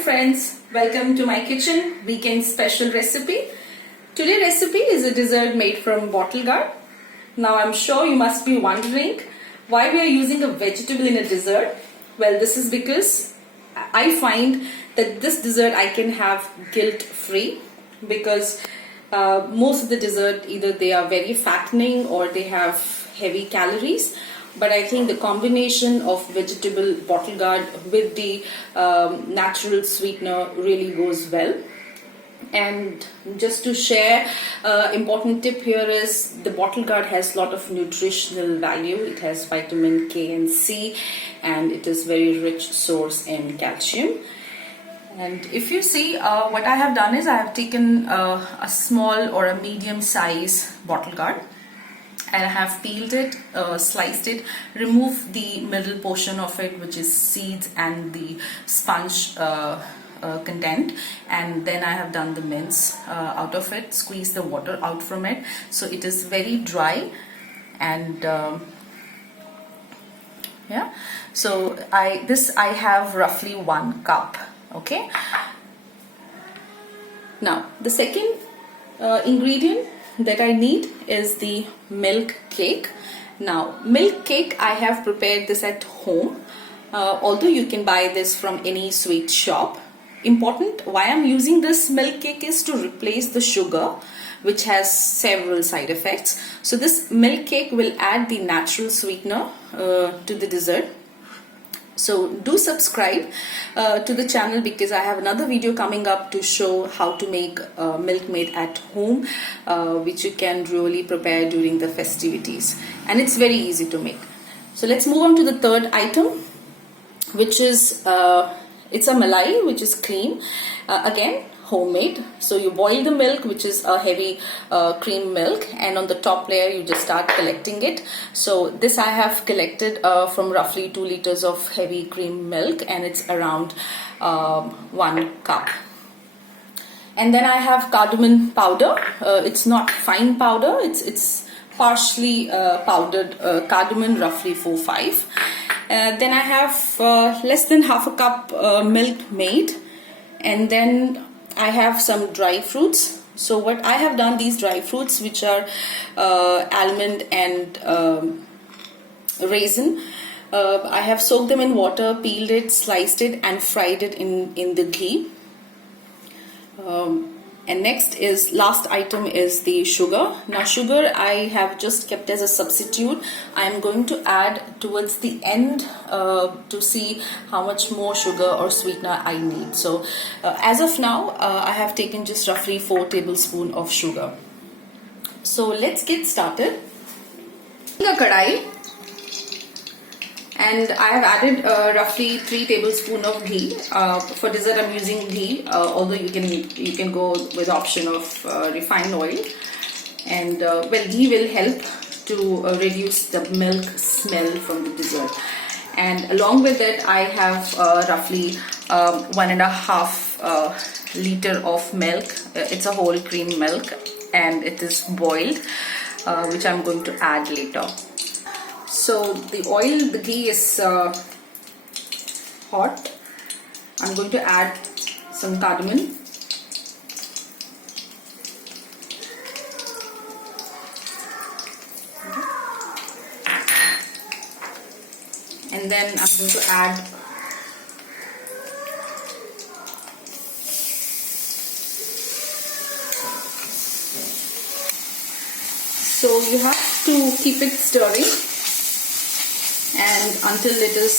friends, welcome to my kitchen weekend special recipe. Today's recipe is a dessert made from bottle gourd. Now I'm sure you must be wondering why we are using a vegetable in a dessert. Well, this is because I find that this dessert I can have guilt free, because most of the dessert either they are very fattening or they have heavy calories. But I think the combination of vegetable bottle gourd with the natural sweetener really goes well. And just to share, important tip here is the bottle gourd has a lot of nutritional value. It has vitamin K and C, and it is very rich source in calcium. And if you see, what I have done is I have taken a small or a medium size bottle gourd, and I have peeled it, sliced it, removed the middle portion of it, which is seeds and the sponge content, and then I have done the mince out of it, squeezed the water out from it, so it is very dry. And yeah, so I have roughly 1 cup. Okay, now the second ingredient that I need is the milk cake. Now milk cake, I have prepared this at home, although you can buy this from any sweet shop. Important why I'm using this milk cake is to replace the sugar, which has several side effects. So this milk cake will add the natural sweetener to the dessert. So do subscribe to the channel, because I have another video coming up to show how to make milkmaid at home, which you can really prepare during the festivities, and it's very easy to make. So let's move on to the third item, which is it's a malai, which is cream, again homemade. So you boil the milk, which is a heavy cream milk, and on the top layer you just start collecting it. So this I have collected from roughly 2 liters of heavy cream milk, and it's around 1 cup. And then I have cardamom powder. It's not fine powder, it's partially powdered cardamom, roughly 4-5. Then I have less than half a cup milk made, and then I have some dry fruits. So what I have done, these dry fruits, which are almond and raisin, I have soaked them in water, peeled it, sliced it, and fried it in the ghee. And next is, last item is the sugar. Now sugar I have just kept as a substitute. I am going to add towards the end to see how much more sugar or sweetener I need. So as of now, I have taken just roughly 4 tablespoons of sugar. So let's get started. The kadai, and I have added roughly 3 tablespoons of ghee. For dessert I'm using ghee, although you can go with option of refined oil. And well, ghee will help to reduce the milk smell from the dessert. And along with that, I have roughly 1.5 liter of milk. It's a whole cream milk, and it is boiled, which I'm going to add later. So the ghee is hot. I'm going to add some cardamom. And then I'm going to add so you have to keep it stirring and until it is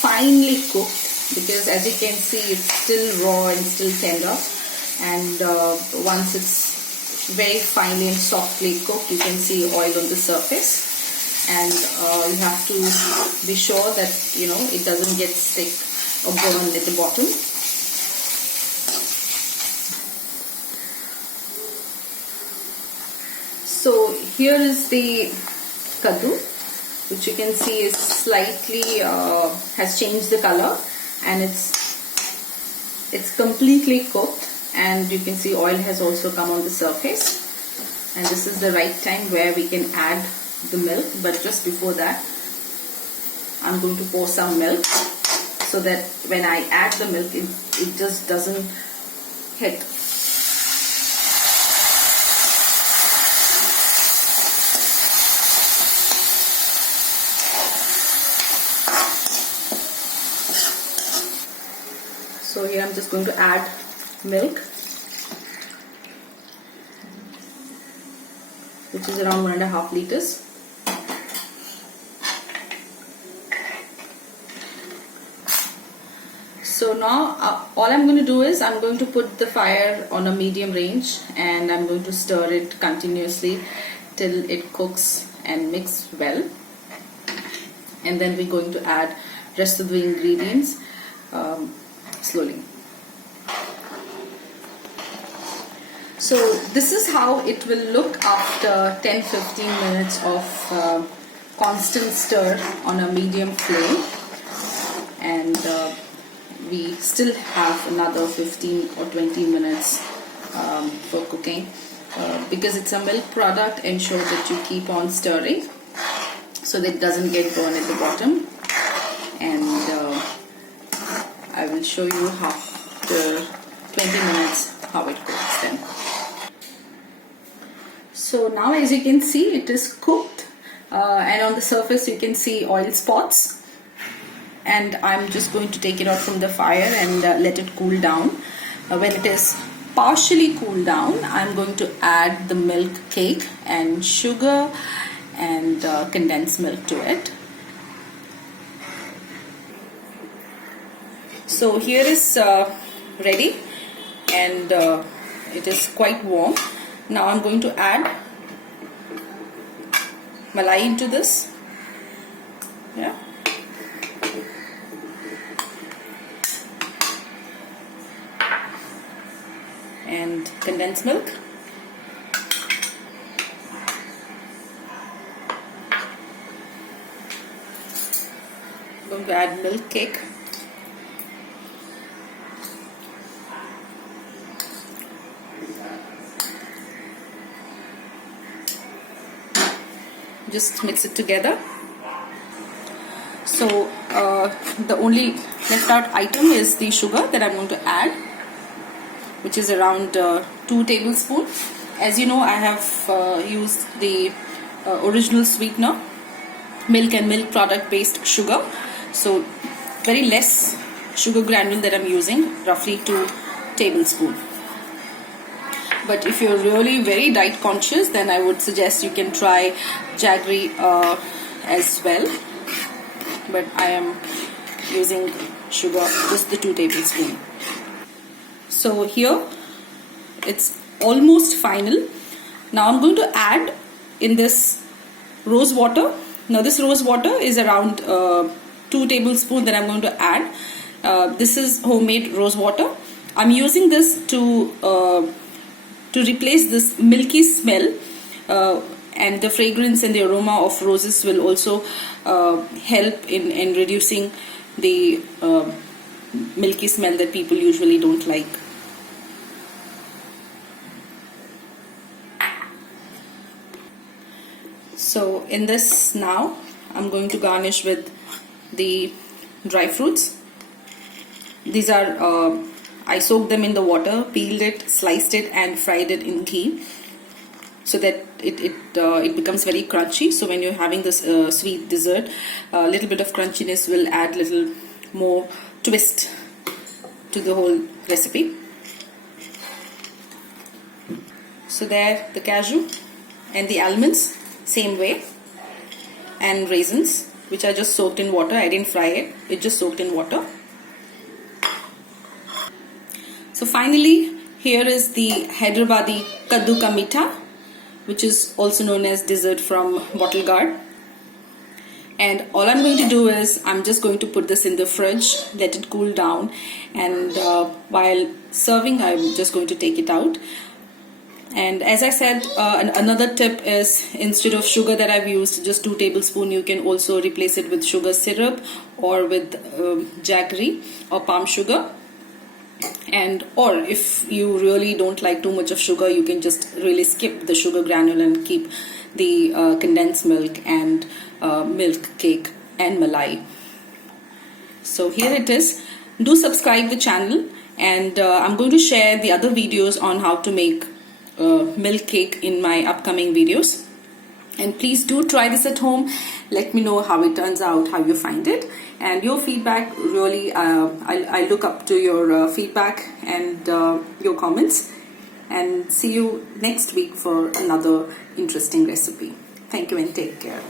finely cooked, because as you can see it's still raw and still tender, and once it's very finely and softly cooked, you can see oil on the surface, and you have to be sure that it doesn't get stick or burn at the bottom. So here is the kaddu, which you can see is slightly has changed the color, and it's completely cooked, and you can see oil has also come on the surface. And this is the right time where we can add the milk, but just before that I'm going to pour some milk. So so that when I add the milk, it just doesn't hit. So here I'm just going to add milk, which is around 1.5 liters. So now all I'm going to do is I'm going to put the fire on a medium range, and I'm going to stir it continuously till it cooks and mix well. And then we're going to add rest of the ingredients slowly. So this is how it will look after 10-15 minutes of constant stir on a medium flame, and we still have another 15 or 20 minutes for cooking. Because it's a milk product, ensure that you keep on stirring so that it doesn't get burned at the bottom. And I will show you after 20 minutes how it cooks then. So now, as you can see, it is cooked, and on the surface you can see oil spots. And I'm just going to take it out from the fire and let it cool down. When it is partially cooled down, I'm going to add the milk cake and sugar and condensed milk to it. So here is ready, and it is quite warm. Now I'm going to add malai into this. Yeah. And condensed milk. I'm going to add milk cake. Just mix it together. So the only left out item is the sugar that I'm going to add, which is around 2 tablespoons. As you know, I have used the original sweetener, milk and milk product based sugar. So very less sugar granule that I'm using, roughly 2 tablespoons. But if you're really very diet conscious, then I would suggest you can try jaggery as well. But I am using sugar, just the 2 tablespoons. So here it's almost final. Now I'm going to add in this rose water. Now this rose water is around 2 tablespoons that I'm going to add. This is homemade rose water. I'm using this to replace this milky smell, and the fragrance and the aroma of roses will also help in reducing the milky smell that people usually don't like. So in this now, I'm going to garnish with the dry fruits. These are I soaked them in the water, peeled it, sliced it and fried it in ghee so that it becomes very crunchy. So when you're having this sweet dessert, a little bit of crunchiness will add little more twist to the whole recipe. So there, the cashew and the almonds, same way, and raisins, which I just soaked in water. I didn't fry it, it just soaked in water. So finally, here is the Hyderabadi Kaddu ka Meetha, which is also known as dessert from bottle gourd. And all I'm going to do is I'm just going to put this in the fridge, let it cool down, and while serving I'm just going to take it out. And as I said, another tip is, instead of sugar that I've used, just 2 tablespoons, you can also replace it with sugar syrup or with jaggery or palm sugar. And or if you really don't like too much of sugar, you can just really skip the sugar granule and keep the condensed milk and milk cake and malai. So here it is. Do subscribe the channel, and I'm going to share the other videos on how to make milk cake in my upcoming videos. And please do try this at home. Let me know how it turns out, how you find it, and your feedback. Really, I look up to your feedback and your comments. And see you next week for another interesting recipe. Thank you and take care.